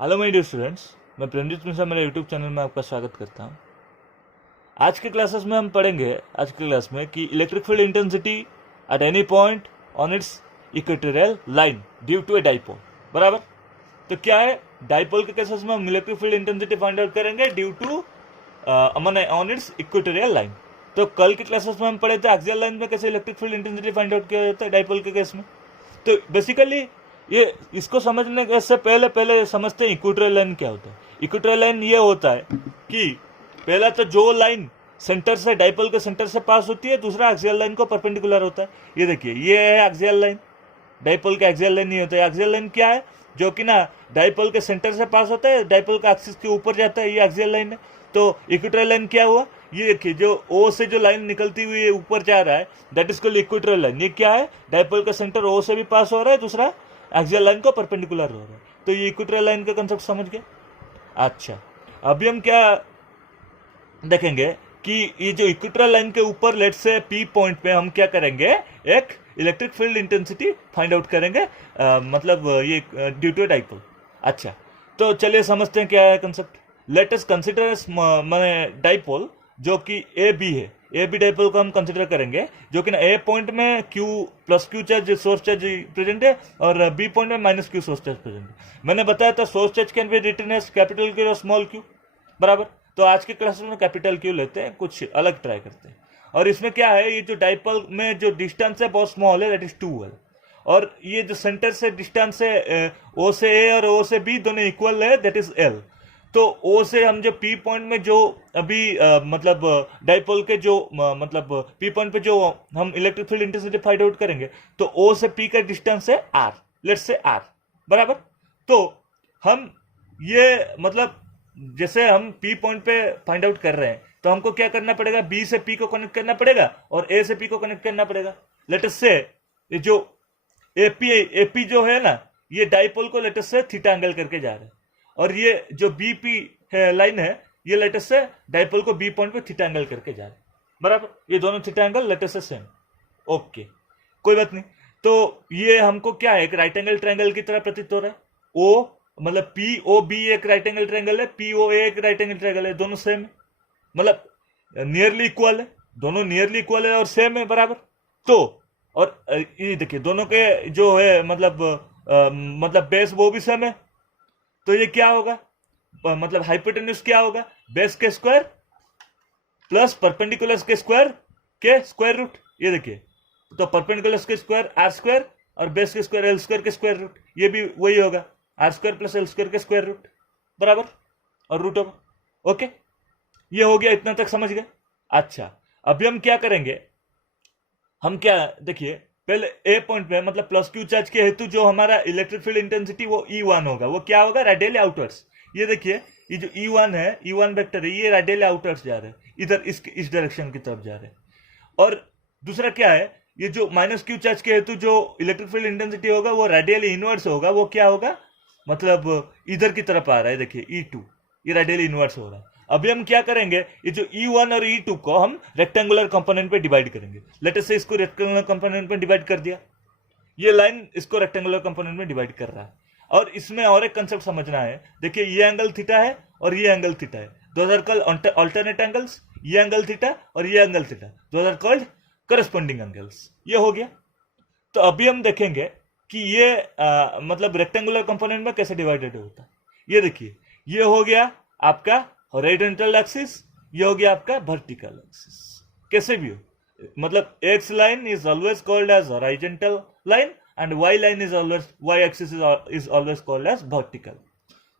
Hello my dear students, मैं प्रेमजीत मिश्रा मेरे YouTube channel में आपका स्वागत करता हूं। आज के क्लासेस में हम पढ़ेंगे आज के क्लास में कि electric field intensity at any point on its equatorial line due to a dipole. बराबर। तो क्या है, डाइपोल के केसेस में हम electric field intensity find out करेंगे due to on its equatorial line. तो कल के क्लासेस में हम पढ़े थे एक्सियल लाइन में कैसे electric field intensity find out किया जाता है डाइपोल के केस में। तो बेसिकली ये इसको समझने से पहले पहले समझते हैं इक्वेटोरियल लाइन क्या होता है। इक्वेटोरियल लाइन ये होता है कि पहला तो जो लाइन सेंटर से डाइपोल के सेंटर से पास होती है, दूसरा एक्सियल लाइन को परपेंडिकुलर होता है। ये देखिए, ये है एक्सियल लाइन, डाइपोल का एक्सियल लाइन नहीं होता है। एक्सियल लाइन क्या है, जो कि ना डाइपोल के सेंटर से पास होता है, डाइपोल का एक्सिस के ऊपर जाता है, ये एक्सियल लाइन है। तो इक्वेटोरियल लाइन क्या हुआ, ये देखिए जो ओ से जो लाइन निकलती हुई ऊपर जा रहा है, that is called equatorial line. ये क्या है, डाइपोल का सेंटर ओ से भी पास हो रहा है, दूसरा एक्सियल लाइन को परपेंडिकुलर हो रहा है। तो ये इक्वेटोरियल लाइन का कंसेप्ट समझ गए। अच्छा, अभी हम क्या देखेंगे कि ये जो इक्वेटोरियल लाइन के ऊपर लेट से पी पॉइंट पे हम क्या करेंगे, एक electric field intensity find out करेंगे, मतलब ये ड्यू टू डाइपोल। अच्छा, तो चलिए समझते हैं क्या है कंसेप्ट। लेट अस कंसीडर माने डाइपोल जो कि ए बी है। ए बी डाइपोल को हम कंसीडर करेंगे, जो कि ना ए पॉइंट में Q plus Q charge source charge present है और बी पॉइंट में minus Q source charge present है। मैंने बताया था source charge can be written as capital Q और स्मॉल क्यू। बराबर। तो आज के क्लास में कैपिटल क्यू लेते हैं, कुछ अलग ट्राई करते हैं। और इसमें क्या है, ये जो डाइपोल में जो डिस्टेंस है बहुत स्मॉल है, दैट इज 2L। और ये जो सेंटर से डिस्टेंस है ओ से ए और ओ से बी दोनों इक्वल है, दैट इज L। तो ओ से हम जो पी पॉइंट में जो अभी मतलब डाइपोल के जो मतलब पी पॉइंट पे जो हम electric field intensity find out करेंगे, तो ओ से पी का डिस्टेंस है R, लेट्स से R। बराबर। तो हम ये मतलब जैसे हम पी पॉइंट पे फाइंड आउट कर रहे हैं, तो हमको क्या करना पड़ेगा, बी से पी को कनेक्ट करना पड़ेगा और ए से पी को कनेक्ट करना पड़ेगा। लेट अस से ये जो एपी जो है ना, ये डाइपोल को लेट अस से थीटा एंगल करके जा रहा है, और ये जो बीपी है लाइन है, ये लेट अस से डाइपोल को बी पॉइंट पे थीटा एंगल करके जा रहा है। बराबर। ये दोनों थीटा एंगल लेट अस से सेम। ओके, कोई बात नहीं। तो ये हमको क्या है, एक राइट एंगल ट्रायंगल की तरह प्रतीत हो रहा है। ओ मतलब पी ओ बी एक राइट एंगल ट्रायंगल है, पी ओ ए एक राइट एंगल ट्रायंगल है, दोनों सेम है, मतलब नियरली इक्वल है, दोनों नियरली इक्वल है और सेम है। बराबर। तो और ये देखिए दोनों के जो है मतलब बेस वो भी सेम है। तो ये क्या होगा, मतलब हाइपोटेन्यूज क्या होगा, बेस के स्क्वायर प्लस परपेंडिकुलर के स्क्वायर रूट। ये देखिए, तो परपेंडिकुलर के स्क्वायर आर स्क्वायर और बेस के स्क्वायर एल स्क्वायर के स्क्वायर रूट, ये भी वही होगा, R square plus L square के स्क्वायर रूट। बराबर। और रूट होगा। ओके, ये हो गया, इतना तक समझ गए। अच्छा, अभी हम क्या करेंगे, हम क्या देखिए, पहले ए पॉइंट पे मतलब प्लस क्यू चार्ज के हेतु जो हमारा इलेक्ट्रिक फील्ड इंटेंसिटी वो E1 होगा, वो क्या होगा, रेडियली आउटवर्ड्स। ये देखिए, ये जो E1 है, E1 वेक्टर है, ये रेडियली आउटवर्ड्स जा रहे हैं, इधर इस डायरेक्शन की तरफ जा रहे हैं। और दूसरा क्या है, ये जो माइनस क्यू चार्ज के हेतु जो इलेक्ट्रिक फील्ड इंटेंसिटी होगा वो रेडियली इनवर्स होगा, वो क्या होगा, मतलब इधर की तरफ आ रहा है, देखिए E2, ये रेडियली इनवर्स हो रहा है। अभी हम क्या करेंगे, ये जो E1 और E2 को हम रेक्टेंगुलर कंपोनेंट पे डिवाइड करेंगे। लेट अस से इसको रेक्टेंगुलर कंपोनेंट में डिवाइड कर दिया, ये लाइन इसको रेक्टेंगुलर कंपोनेंट में डिवाइड कर रहा है। और इसमें और एक कंसेप्ट समझना है, देखिए ये एंगल थीटा है और ये एंगल थीटा है, those are called alternate angles. ये एंगल थीटा और ये angle theta, those are called corresponding angles. ये हो गया। तो अभी हम देखेंगे कि ये मतलब रेक्टेंगुलर कंपोनेंट में कैसे डिवाइडेड होता है। ये देखिए, ये हो गया आपका हॉरिजॉन्टल एक्सिस, ये हो गया आपका वर्टिकल एक्सिस। कैसे भी हो, मतलब X line is always called as horizontal line and Y line is always, Y axis is always called as vertical.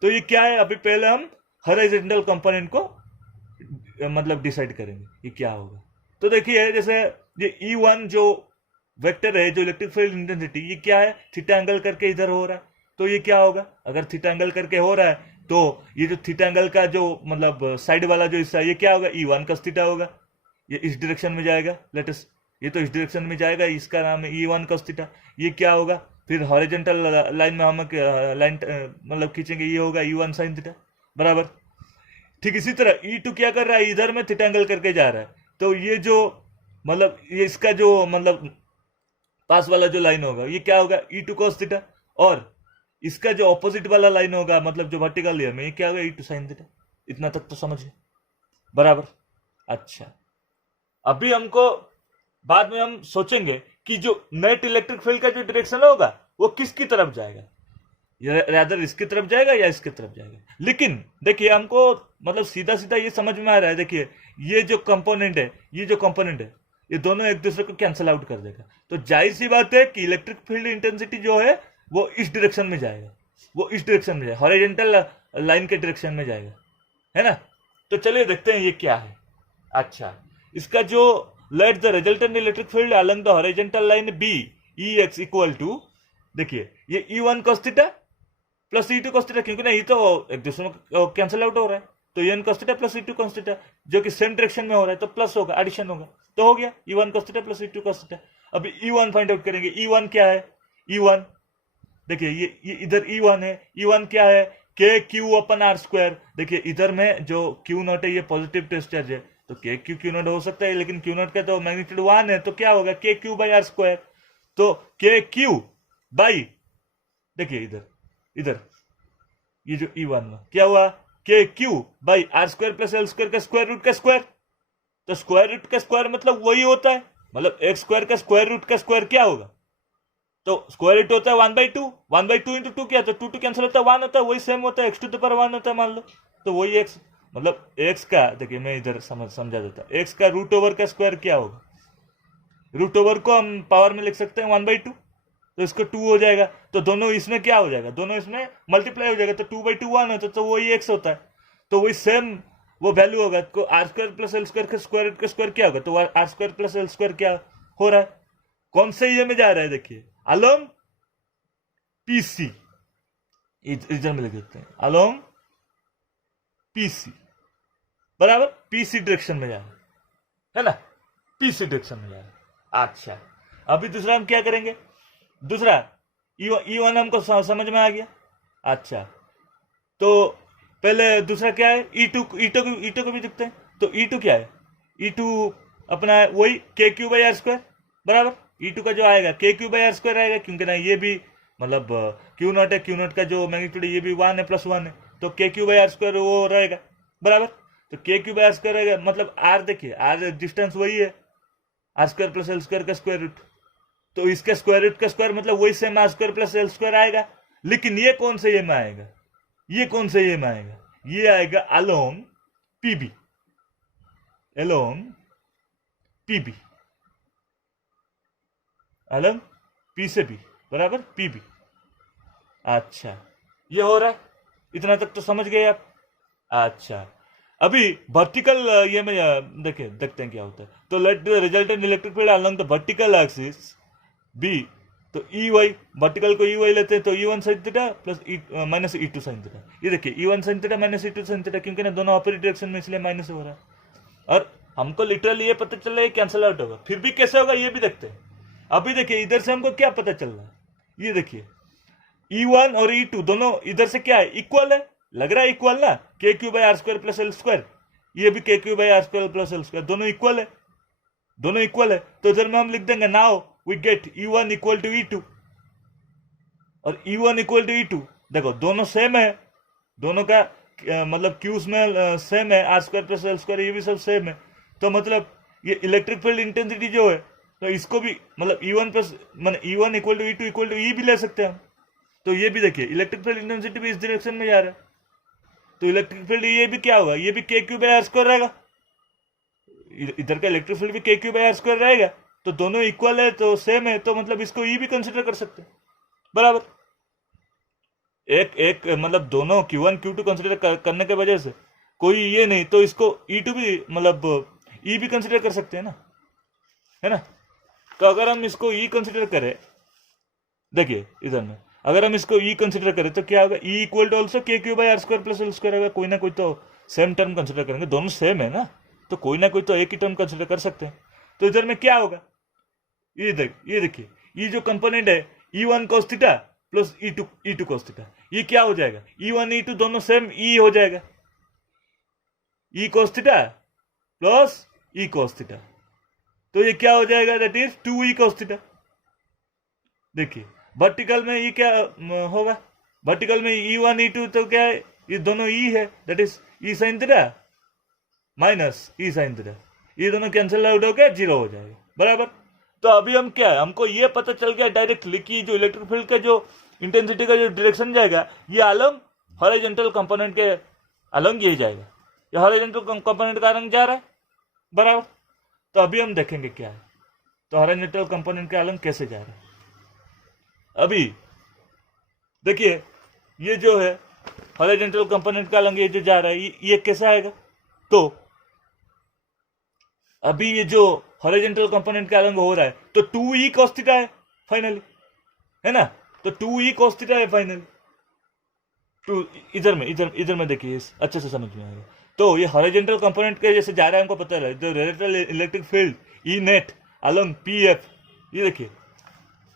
तो ये क्या है, अभी पहले हम हॉरिजॉन्टल कंपोनेंट को मतलब डिसाइड करेंगे ये क्या होगा। तो देखिए, जैसे ये E1 जो वेक्टर है, जो इलेक्ट्रिक फील्ड इंटेंसिटी, ये क्या है, थीटा एंगल करके इधर हो रहा है। तो ये क्या होगा, अगर थीटा एंगल करके हो रहा है, तो ये जो थीटा एंगल का जो मतलब साइड वाला जो हिस्सा है, ये क्या होगा, E1 cos थीटा होगा। ये इस डायरेक्शन में जाएगा, लेटेस्ट ये तो इस डायरेक्शन में जाएगा, इसका नाम है E1 cos थीटा। ये क्या होगा, फिर हॉरिजॉन्टल लाइन में हम लाइन मतलब खींचेंगे, ये होगा E1 sin थीटा। बराबर। ठीक इसी तरह E2 क्या कर रहा है, इधर में थीटा एंगल करके जा रहा है, तो ये जो मतलब ये इसका जो मतलब पास वाला जो लाइन होगा, ये क्या होगा, E2 cos थीटा। और इसका जो ऑपोजिट वाला लाइन होगा, मतलब जो वर्टिकल लेयर में, ये क्या होगा, ई टू साइन थीटा। इतना तक तो समझिए, बराबर। अच्छा, अभी हमको बाद में हम सोचेंगे कि जो नेट इलेक्ट्रिक फील्ड का जो डायरेक्शन होगा वो किसकी तरफ जाएगा, रादर इसकी तरफ जाएगा या इसकी तरफ जाएगा। लेकिन देखिए हमको मतलब सीधा सीधा ये समझ में आ रहा है, देखिए ये जो कंपोनेंट है, ये दोनों एक दूसरे को कैंसिल आउट कर देगा। तो जाहिर सी बात है कि इलेक्ट्रिक फील्ड इंटेंसिटी जो है वो इस डायरेक्शन में जाएगा, हॉरिजॉन्टल लाइन के डायरेक्शन में जाएगा, है ना। तो चलिए देखते हैं ये क्या है। अच्छा, इसका जो let the resultant electric field along the horizontal line be E X equal to, देखिए ये E1 cos theta plus E2 cos theta, क्योंकि ना ये तो एक दूसरे में कैंसिल आउट हो रहा है, तो E1 cos theta plus E2 cos theta जो कि सेम डायरेक्शन में हो रहा है, तो प्लस होगा, एडिशन होगा, तो हो गया E1 cos theta plus E2 cos theta. अभी E1 फाइंड आउट करेंगे। E1 क्या है, E1 देखिए ये इधर E1 है, E1 क्या है, K Q upon R square. देखिए इधर में जो क्यू नॉट है ये पॉजिटिव टेस्ट चार्ज है, तो के क्यू क्यू नॉट हो सकता है, लेकिन क्यू नॉट का तो मैग्नीट्यूड 1 है, तो क्या होगा, के क्यू बाई आर स्क्वायर। तो के क्यू बाई, देखिए इधर ये जो E1 में क्या हुआ, K Q by R square plus L square का स्क्वायर रूट का स्क्वायर। तो स्क्वायर रूट का स्क्वायर मतलब वही होता है, मतलब एक्स स्क्वायर का स्क्वायर रूट का स्क्वायर क्या होगा, तो स्क्वायर रूट होता है 1/2 इंटू 2 क्या, तो 2 कैंसिल होता है, 1 होता है, वही सेम होता है, एक्स टू द पावर 1 होता है मान लो, तो वही एक्स, मतलब एक्स का, देखिए मैं इधर समझा देता, एक्स का रूट ओवर का स्क्वायर क्या होगा, रूट ओवर को हम पावर में लिख सकते हैं 1/2, तो इसको 2 हो जाएगा, तो दोनों इसमें क्या हो जाएगा, दोनों इसमें मल्टीप्लाई हो जाएगा, तो 2/2 1 होता है, तो वही एक्स होता है, तो वही सेम वो वैल्यू होगा। तो R square plus L square का स्क्वायर रूट का स्क्वायर क्या होगा, तो R square plus L square क्या हो रहा है, कौन से ये में जा रहा है, देखिए अलोंग पीसी, इधर में लिख देते हैं अलोंग पीसी, बराबर पीसी डायरेक्शन में जा रहा है ना, पीसी डायरेक्शन में जा रहा है। अच्छा, अभी दूसरा हम क्या करेंगे, दूसरा E1 हमको समझ में आ गया। अच्छा, तो पहले दूसरा क्या है, E2 को भी देखते हैं। तो E2 क्या है, E2 अपना वही के क्यू बाई आर स्क्वायर, बराबर E2 का जो आएगा के क्यू बाई आर स्क्वायर आएगा, क्योंकि ना ये भी मतलब क्यू नॉट है, क्यू नॉट का जो मैग्नीट्यूड है ये भी 1 है प्लस 1 है, तो के क्यू बाई आर स्क्वायर वो रहेगा, बराबर। तो के क्यू बाई आर स्क्वायर रहेगा, मतलब आर, देखिए आर डिस्टेंस वही है, R square plus L square का स्क्वायर रूट, तो इसके स्क्वायर रूट का स्क्वायर मतलब वही same R square plus L square आएगा। लेकिन ये कौन से ये में आएगा, ये आएगा along PB, along PB, along P से बी, बराबर पीबी। अच्छा, ये हो रहा है, इतना तक तो समझ गए आप। अच्छा, अभी वर्टिकल ये में देखते हैं क्या होता है। तो let the resultant electric field along the vertical axis be, तो ई वाई, वर्टिकल को ई वाई लेते हैं, तो E1 sine theta plus minus E2 sine theta. ये देखिए E1 sine theta minus E2 sine theta, क्योंकि ना दोनों अपोजिट डायरेक्शन में, इसलिए माइनस हो रहा है। और हमको लिटरली ये पता चल रहा है कैंसिल आउट होगा, फिर भी कैसे होगा ये भी देखते हैं। अभी देखिए इधर से हमको क्या पता चल रहा है, ये देखिए E1 और E2 दोनों इधर से क्या है, इक्वल है, लग रहा है इक्वल ना, K Q by R square plus L square, ये भी K Q by R square plus L square, दोनों इक्वल है, तो इधर में हम लिख देंगे now we get E1 equal to E2, और E1 इक्वल टू E2, देखो दोनों सेम है, दोनों का मतलब क्यूज में सेम है, R square plus L square, ये भी सब सेम है, तो मतलब ये इलेक्ट्रिक फील्ड इंटेंसिटी जो है, तो इसको भी मतलब E1 प्लस मतलब E1 equal to E2 equal to E भी ले सकते हैं हम। तो ये भी देखिए इलेक्ट्रिक फील्ड इंटेंसिटी भी इस डायरेक्शन में जा रहा है, तो इलेक्ट्रिक फील्ड ये भी क्या होगा, ये भी K Q by R square रहेगा, इधर का इलेक्ट्रिक फील्ड भी K Q by R square रहेगा, तो दोनों इक्वल है, तो सेम है, तो मतलब इसको ई भी कंसिडर कर सकते हैं, बराबर। एक मतलब दोनों Q1 Q2 कंसिडर करने के वजह से कोई ये नहीं, तो इसको E2 भी मतलब ई भी कंसिडर कर सकते हैं ना, है ना। तो अगर हम इसको ई कंसिडर करें, देखिए इधर में अगर हम इसको ई कंसिडर करें तो क्या होगा, E equal to also K Q by R square plus L square होगा, कोई ना कोई तो सेम टर्म कंसिडर करेंगे, दोनों सेम है ना, तो कोई ना कोई तो एक ही टर्म कंसिडर कर सकते हैं। तो इधर में क्या होगा, ये देखिए ये जो कंपोनेंट है E1 cos theta plus E2 cos theta, ये क्या हो जाएगा, E1 E2 दोनों सेम E हो जाएगा, E cos theta plus E cos theta, तो ये क्या हो जाएगा, that is 2E cos theta. देखिए वर्टिकल में ये क्या होगा, वर्टिकल में E1 E2 तो क्या है, ये दोनों E है, that is E sine theta minus E sine theta, ये दोनों कैंसिल आउट हो गया, 0 हो जाएगा, बराबर। तो अभी हम क्या है, हमको ये पता चल गया डायरेक्टली कि जो इलेक्ट्रिक फील्ड का जो इंटेंसिटी का जो डायरेक्शन जाएगा ये अलोंग हॉरिजॉन्टल कंपोनेंट के अलोंग यही जाएगा, ये हॉरिजॉन्टल कंपोनेंट का रंग जा रहा है, बराबर। तो अभी हम देखेंगे क्या है, तो हॉरिजॉन्टल कंपोनेंट के अलोंग कैसे जा रहा है। अभी देखिए ये जो है हॉरिजॉन्टल कंपोनेंट का अलोंग ये जो जा रहा है ये कैसा आएगा, तो अभी ये जो हॉरिजॉन्टल कंपोनेंट का अलोंग हो रहा है तो 2e cos थीटा है फाइनली, है ना, तो 2e cos थीटा है फाइनली। टू इधर में देखिए अच्छे से समझ में आएगा। तो ये हॉरिजॉन्टल कंपोनेंट के जैसे जा रहा है हमको पता है, जो related electric field E net along P F, ये देखिए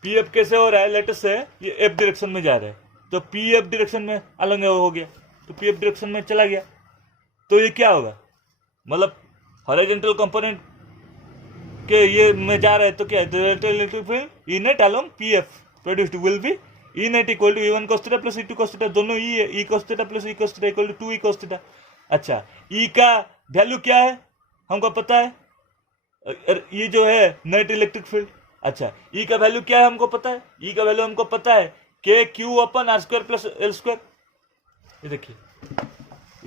पी एफ कैसे हो रहा है, लेटेस्ट से ये एफ डायरेक्शन में जा रहा है, तो पी एफ डायरेक्शन में अलोंग हो गया, तो पी एफ डायरेक्शन में चला गया, तो ये क्या होगा, मतलब हॉरिजॉन्टल कंपोनेंट के ये में जा रहा है तो क्या है, related electric field E net along P F produced will be E net equal to E1 cos theta plus E2 cos theta, दोनों ई है, E cos theta plus E cos theta equal to 2E cos theta. अच्छा E का value क्या है हमको पता है, ये जो है नेट इलेक्ट्रिक फील्ड, अच्छा ई का वैल्यू क्या है हमको पता है, ई का वैल्यू हमको पता है K Q upon R square plus L square, ये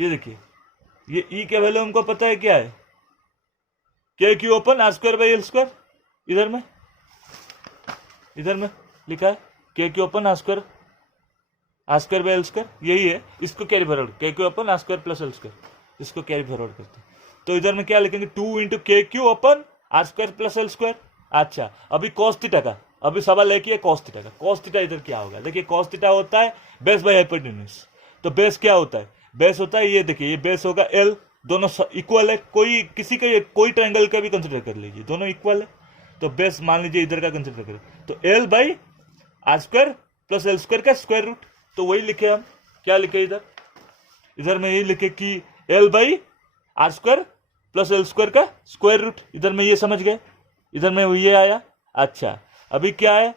देखिए ये ई का वैल्यू हमको पता है क्या है, K Q upon R square by L square, इधर में लिखा है K Q upon R square by L square, यही है, इसको carry forward K Q upon R square plus L square, इसको कैरी फॉरवर्ड करते हैं, तो इधर में क्या लिखेंगे 2 into K Q upon R square plus L square. अच्छा अभी कॉस थीटा का, अभी सवाल है कि है कॉस थीटा का, कॉस थीटा इधर क्या होगा, देखिए कॉस थीटा होता है बेस बाई हाइपोटेन्यूज, तो बेस क्या होता है, बेस होता है ये देखिए, ये बेस होगा एल, दोनों इक्वल है, कोई ट्रायंगल का भी कंसिडर कर लीजिए, दोनों इक्वल है, तो बेस मान लीजिए इधर का कंसिडर करें, तो L by R square plus L square का स्क्वायर रूट, तो वही लिखे हम, क्या लिखे इधर में ये लिखे कि L by R square plus L square का स्क्वायर रूट, इधर में ये समझ गए, इधर में ये आया। अच्छा अभी क्या है,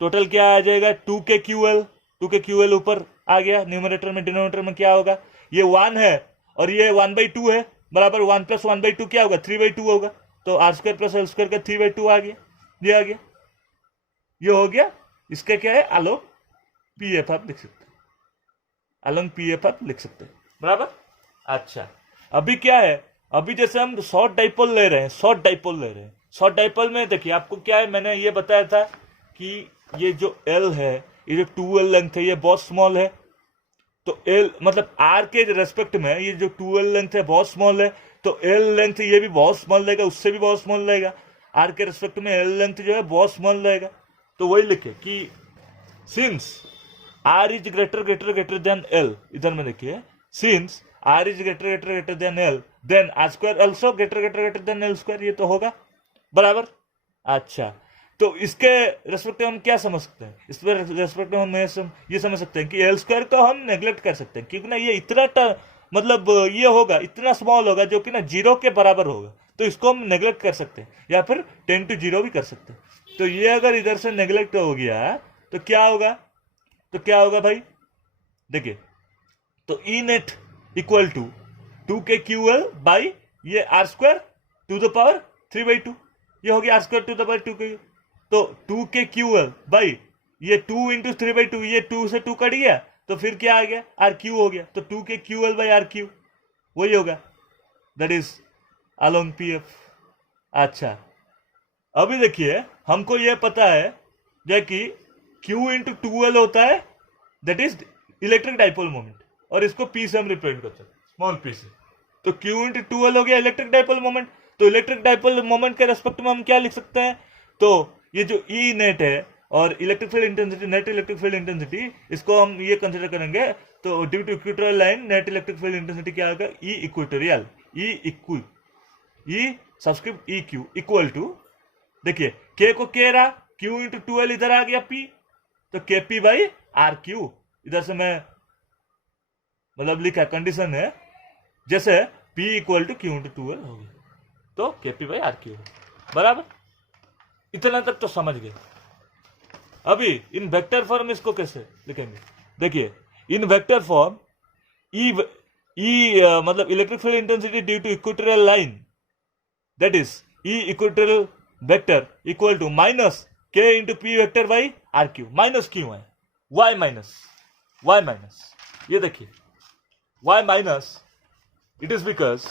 टोटल क्या आ जाएगा 2k ऊपर आ गया, न्यूमरेटर में डिनोमिनेटर में क्या होगा, ये 1 है और ये 1/2 है, बराबर 1 + 1/2 क्या होगा 3/2 होगा, तो R square plus L square का 3/2 आ गया, ये आ गया, ये हो गया, इसका क्या है अलोंग पी एफ आप लिख सकते हैं, अलोंग पी एफ आप लिख सकते हैं, बराबर। अच्छा अभी क्या है, अभी जैसे हम शॉर्ट डाइपोल ले रहे हैं, शॉर्ट डाइपोल में देखिए आपको क्या है, मैंने ये बताया था कि ये जो L है, ये जो 2L लेंथ है, ये बहुत स्मॉल है, तो L मतलब R के रेस्पेक्ट में ये जो 2L लेंथ है बहुत स्मॉल है, तो L लेंथ ये भी बहुत स्मॉल रहेगा, उससे भी बहुत स्मॉल रहेगा, R के रेस्पेक्ट में L लेंथ जो है बहुत स्मॉल रहेगा, तो वही लिखे कि since R is greater than L, इधर में देखिए since R is greater than L then R square also greater than L square, ये तो होगा, बराबर। अच्छा तो इसके रेस्पेक्ट में हम क्या समझ सकते हैं, इस पर रेस्पेक्ट में हम ये समझ सकते हैं कि एल स्क्वायर को हम नेग्लेक्ट कर सकते हैं, क्योंकि ना ये इतना मतलब ये होगा, इतना स्मॉल होगा जो कि ना 0 के बराबर होगा, तो इसको हम नेग्लेक्ट कर सकते हैं, या फिर 10 to 0 भी कर सकते हैं। तो ये अगर इधर से नेग्लेक्ट हो गया तो क्या होगा भाई, देखिए तो E net equal to 2k/QL by ये R square to the power 3/2, ये हो गया R square to the power 2k, तो 2k/QL बाई ये 2 इंटू 3/2, ये 2 से 2 कट गया, तो फिर क्या आ गया आर क्यू हो गया, तो 2k/QL बाई आर क्यू वही होगा, that is along P F. अच्छा अभी देखिए हमको यह पता है जो कि Q इंटू 2L होता है, that is electric dipole moment, और इसको P से हम रिप्रेजेंट करते हैं, स्मॉल p से, तो Q इंटू 2L हो गया इलेक्ट्रिक डाइपोल मोमेंट। तो इलेक्ट्रिक डाइपोल मोमेंट के रेस्पेक्ट में हम क्या लिख सकते हैं, तो ये जो E नेट है और electric field intensity, net electric field intensity, इसको हम ये कंसिडर करेंगे, तो due to equatorial line net electric field intensity क्या होगा, E equatorial, E subscript EQ equal to, देखिए K को K रहा, Q इंटू 2L इधर आ गया P, तो KP बाई आर क्यू, इधर से मैं मतलब लिखा कंडीशन है जैसे P equal to Q into 2L हो गया, तो KP बाई आर क्यू, बराबर। इतना तक तो समझ गए। अभी इन वेक्टर फॉर्म इसको कैसे लिखेंगे, देखिए इन वेक्टर फॉर्म ई मतलब electric field intensity due to equatorial line, that is E equatorial vector equal to minus K into P vector by R cube. Minus क्यों है? वाई माइनस, ये देखिए why minus, it is because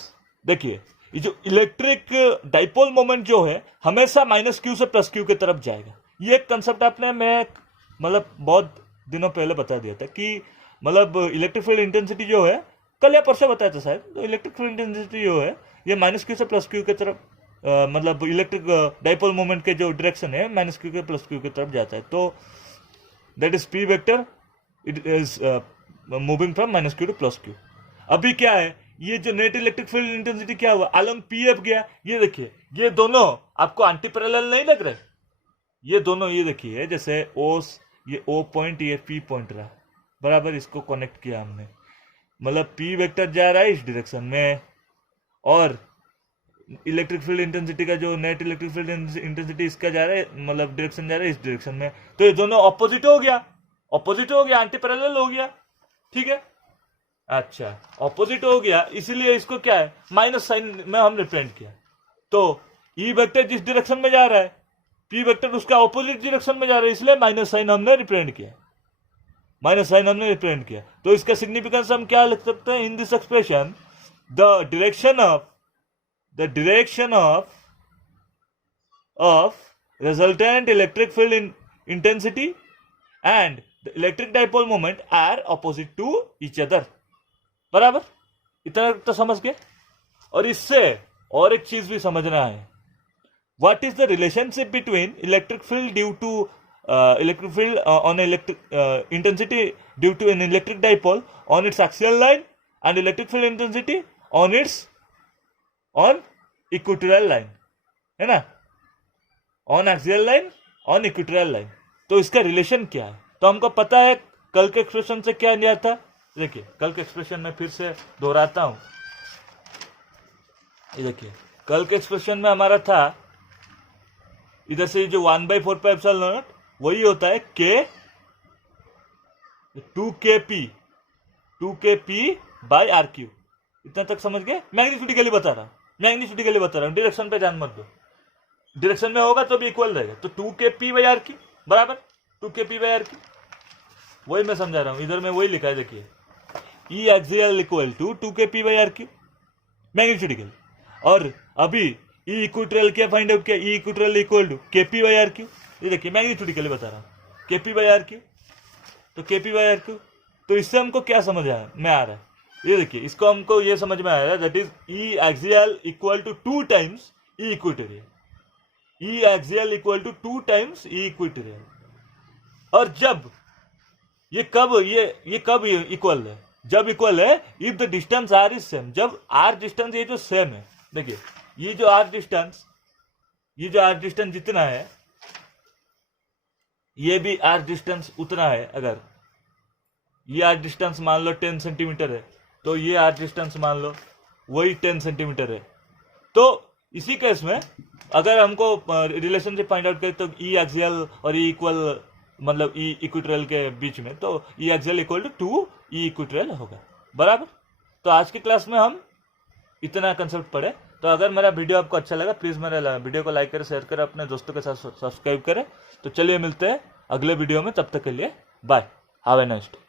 देखिए ये जो electric dipole moment जो है हमेशा माइनस क्यू से प्लस क्यू की तरफ जाएगा। ये एक कंसेप्ट आपने मैं मतलब बहुत दिनों पहले बता दिया था कि मतलब इलेक्ट्रिक फील्ड इंटेंसिटी जो है, कल या परसों बताया था शायद, तो इलेक्ट्रिक फील्ड इंटेंसिटी जो है ये माइनस क्यू से प्लस क्यू की तरफ मतलब इलेक्ट्रिक डाइपोल मोमेंट के जो डायरेक्शन है माइनस क्यू के प्लस क्यू की तरफ जाता है। तो that is P vector, it is moving from minus Q two plus Q. अभी क्या है, ये जो नेट इलेक्ट्रिक फील्ड इंटेंसिटी क्या हुआ, अलोंग पी एफ गया। ये देखिए ये दोनों आपको एंटी पैरेलल नहीं लग रहे? ये दोनों ये देखिए जैसे ये ओ पॉइंट ये पी पॉइंट रहा, बराबर इसको कनेक्ट किया हमने, मतलब पी वेक्टर जा रहा है इस डायरेक्शन में और इलेक्ट्रिक फील्ड इंटेंसिटी का जो नेट इलेक्ट्रिक फील्ड इंटेंसिटी इसका जा रहा है, मतलब डायरेक्शन जा रहा है इस डायरेक्शन में। तो ये दोनों ऑपोजिट हो गया, एंटी पैरेलल हो गया, ठीक है। अच्छा ऑपोजिट हो गया, इसीलिए इसको क्या है माइनस साइन में हम रिप्रेजेंट किया। तो ई वेक्टर जिस डायरेक्शन में जा रहा है, पी वेक्टर उसका ऑपोजिट डायरेक्शन में जा रहा है, इसलिए माइनस साइन हमने रिप्रेजेंट किया। तो इसका सिग्निफिकेंस हम क्या लिख सकते हैं in this expression, the direction of resultant electric field intensity and the electric dipole moment are opposite to each other। बराबर, इतना तो समझ गए। और इससे और एक चीज भी समझना है, what is the relationship between electric field due to electric field on electric intensity due to an electric dipole on its axial line and electric field intensity on equatorial line, है ना, on axial line on equatorial line. तो इसका relation क्या है? तो हमको पता है कल के एक्सप्रेशन से क्या लिया था। देखिए कल के एक्सप्रेशन में फिर से दोहराता हूं, ये देखिए कल के एक्सप्रेशन में हमारा था इधर से जो 1/4πε0 वही होता है के 2kp बाई आर क्यू। इतना तक समझ गए? मैग्नीट्यूडिकली बता रहा हूं, डायरेक्शन पे ध्यान मत दो, डायरेक्शन में होगा तो भी इक्वल रहेगा। तो 2kp बाई आर क्यू बराबर 2kp बाई आर क्यू, वही मैं समझा रहा हूं, इधर में वही लिखा है। देखिए E axial equal to 2kp by R cube magnitudical, और अभी ई इक्वेटोरियल क्या फाइंड आउट किया, E equatorial equal to kp by R cube. ये देखिए मैग्नीट्यूडिकली बता रहा हूं kp बाई आर क्यू, तो kp बाई आर क्यू। तो इससे हमको क्या समझ आ रहा है, ये देखिए इसको हमको ये समझ में आ रहा है, that is E axial equal to 2 times E equatorial, E axial equal to 2 times E equatorial. और जब ये कब इक्वल है, जब इक्वल है if the distance R is same, जब आर डिस्टेंस ये जो सेम है। देखिए ये जो आर डिस्टेंस जितना है ये भी आर डिस्टेंस उतना है। अगर ये आर डिस्टेंस मान लो 10 सेंटीमीटर है, तो ये आर डिस्टेंस मान लो वही 10 सेंटीमीटर है। तो इसी केस में अगर हमको रिलेशनशिप फाइंड आउट करें तो ई एक्सियल और ई इक्वल, मतलब ई इक्वेटोरियल के बीच में, तो E axial equal to 2 E equatorial होगा, बराबर। तो आज की क्लास में हम इतना कंसेप्ट पढ़े। तो अगर मेरा वीडियो आपको अच्छा लगा प्लीज़ मेरे वीडियो को लाइक करें, शेयर करें, अपने दोस्तों के साथ सब्सक्राइब करें। तो चलिए मिलते हैं अगले वीडियो में, तब तक के लिए bye, have a nice day.